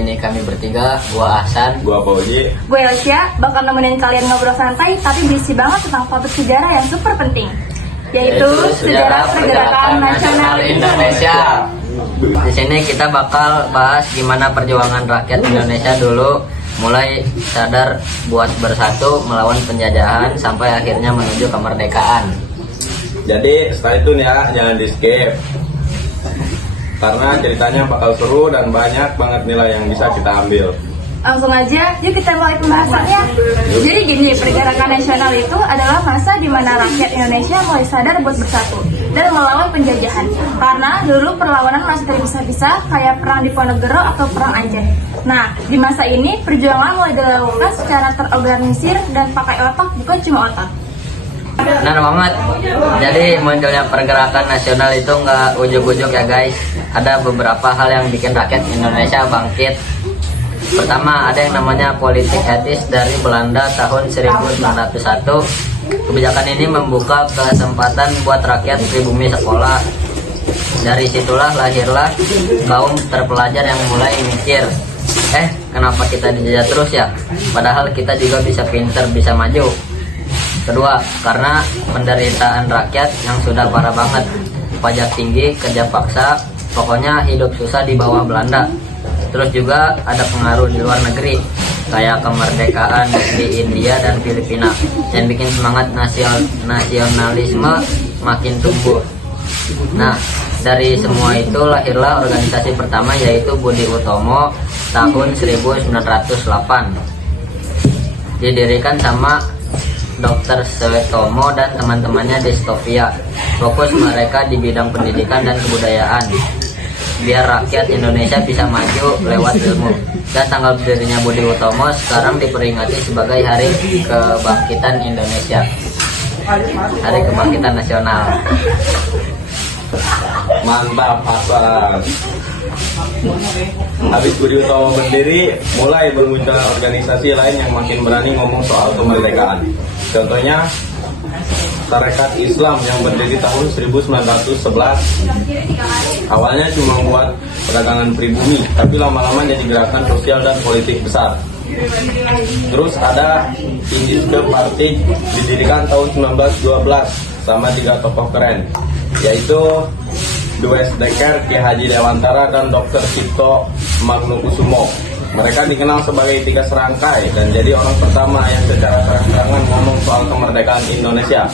ini kami bertiga, gua Ahsan, Gua Fauzi. Gue Elsia, bakal nemenin kalian ngobrol santai tapi berisi banget tentang topik sejarah yang super penting, yaitu sejarah pergerakan nasional Indonesia. Di sini kita bakal bahas gimana perjuangan rakyat Indonesia dulu, mulai sadar buat bersatu melawan penjajahan sampai akhirnya menuju kemerdekaan. Jadi setelah itu nih ya, jangan di skip karena ceritanya bakal seru dan banyak banget nilai yang bisa kita ambil. Langsung aja, yuk kita mulai pembahasannya. Jadi gini, pergerakan nasional itu adalah masa di mana rakyat Indonesia mulai sadar buat bersatu dan melawan penjajahan. Karena dulu perlawanan masih terpisah-pisah kayak perang Diponegoro atau perang Aceh. Nah, di masa ini perjuangan mulai dilakukan secara terorganisir dan pakai otak, bukan cuma otak. Benar banget. Jadi munculnya pergerakan nasional itu nggak ujuk-ujuk ya guys. Ada beberapa hal yang bikin rakyat Indonesia bangkit. Pertama, ada yang namanya politik etis dari Belanda tahun 1901. Kebijakan ini membuka kesempatan buat rakyat pribumi sekolah. Dari situlah lahirlah kaum terpelajar yang mulai mikir, kenapa kita dijajah terus ya? Padahal kita juga bisa pinter, bisa maju. Kedua, karena penderitaan rakyat yang sudah parah banget. Pajak tinggi, kerja paksa, pokoknya hidup susah di bawah Belanda. Terus juga ada pengaruh di luar negeri, kayak kemerdekaan di India dan Filipina, yang bikin semangat nasionalisme makin tumbuh. Nah, dari semua itu lahirlah organisasi pertama, yaitu Budi Utomo tahun 1908. Didirikan sama Dr. Suetomo dan teman-temannya di Stovia. Fokus mereka di bidang pendidikan dan kebudayaan, biar rakyat Indonesia bisa maju lewat ilmu. Dan tanggal berdirinya Budi Utomo sekarang diperingati sebagai Hari Kebangkitan Indonesia, Hari Kebangkitan Nasional. Mantap, Hasan. Habis Budi Utomo berdiri, mulai bermunculan organisasi lain yang makin berani ngomong soal kemerdekaan. Contohnya Tarekat Islam yang berdiri tahun 1911. Awalnya cuma buat perdagangan pribumi, tapi lama-lama jadi gerakan sosial dan politik besar. Terus ada Indische Party, didirikan tahun 1912 sama 3 tokoh keren, yaitu Dues Dekker, Ki Haji Dewantara, dan Dr. Cipto Magnokusumo. Mereka dikenal sebagai tiga serangkai dan jadi orang pertama yang secara terang-terangan ngomong soal kemerdekaan Indonesia.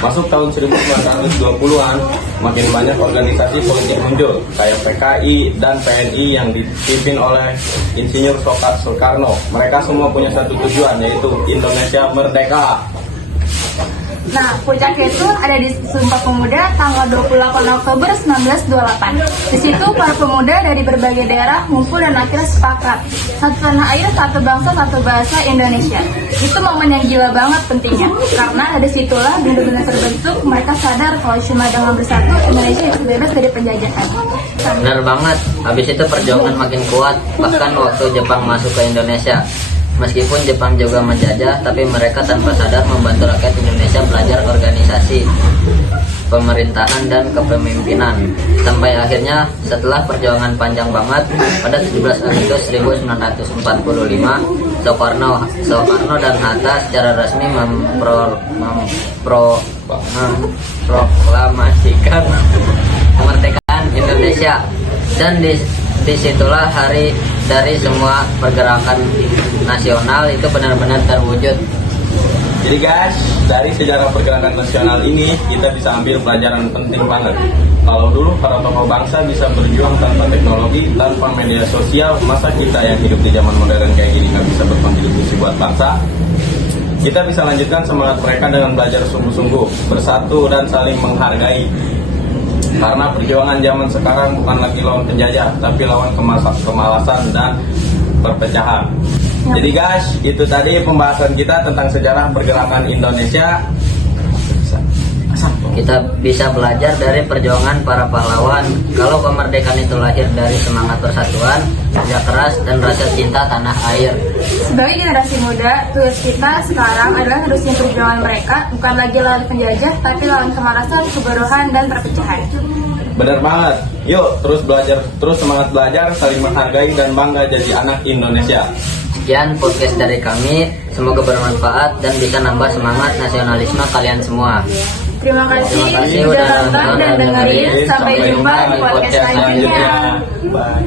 Masuk tahun 1920-an, makin banyak organisasi politik muncul, kayak PKI dan PNI yang dipimpin oleh Insinyur Soekarno. Mereka semua punya satu tujuan, yaitu Indonesia merdeka. Nah, puncaknya itu ada di Sumpah Pemuda tanggal 28 Oktober 1928. Di situ para pemuda dari berbagai daerah ngumpul dan akhirnya sepakat, satu tanah air, satu bangsa, satu bahasa Indonesia. Itu momen yang gila banget pentingnya, karena dari situlah benar-benar terbentuk mereka sadar kalau cuma dengan bersatu Indonesia bisa bebas dari penjajahan. Benar banget. Habis itu perjuangan makin kuat, bahkan waktu Jepang masuk ke Indonesia. Meskipun Jepang juga menjajah, tapi mereka tanpa sadar membantu rakyat Indonesia belajar organisasi, pemerintahan, dan kepemimpinan. Sampai akhirnya setelah perjuangan panjang banget, pada 17 Agustus 1945, Soekarno dan Hatta secara resmi memproklamasikan kemerdekaan Indonesia. Dan disitulah hari dari semua pergerakan nasional itu benar-benar terwujud. Jadi guys, dari sejarah pergerakan nasional ini kita bisa ambil pelajaran penting banget. Kalau dulu para tokoh bangsa bisa berjuang tanpa teknologi, tanpa media sosial, masa kita yang hidup di zaman modern kayak gini nggak bisa berkontribusi buat bangsa? Kita bisa lanjutkan semangat mereka dengan belajar sungguh-sungguh, bersatu dan saling menghargai. Karena perjuangan zaman sekarang bukan lagi lawan penjajah, tapi lawan kemalasan dan perpecahan. Jadi guys, itu tadi pembahasan kita tentang sejarah pergerakan Indonesia. Kita bisa belajar dari perjuangan para pahlawan. Kalau kemerdekaan itu lahir dari semangat persatuan, kerja keras, dan rasa cinta tanah air. Sebagai generasi muda, tugas kita sekarang adalah meneruskan perjuangan mereka, bukan lagi lawan penjajah, tapi lawan kemalasan, kebodohan, dan perpecahan. Bener banget. Yuk terus belajar, terus semangat belajar, saling menghargai dan bangga jadi anak Indonesia. Sekian podcast dari kami, semoga bermanfaat dan bisa nambah semangat nasionalisme kalian semua. Terima kasih Terima kasih sudah udah nonton dan dengerin. Sampai jumpa di podcast selanjutnya. Bye.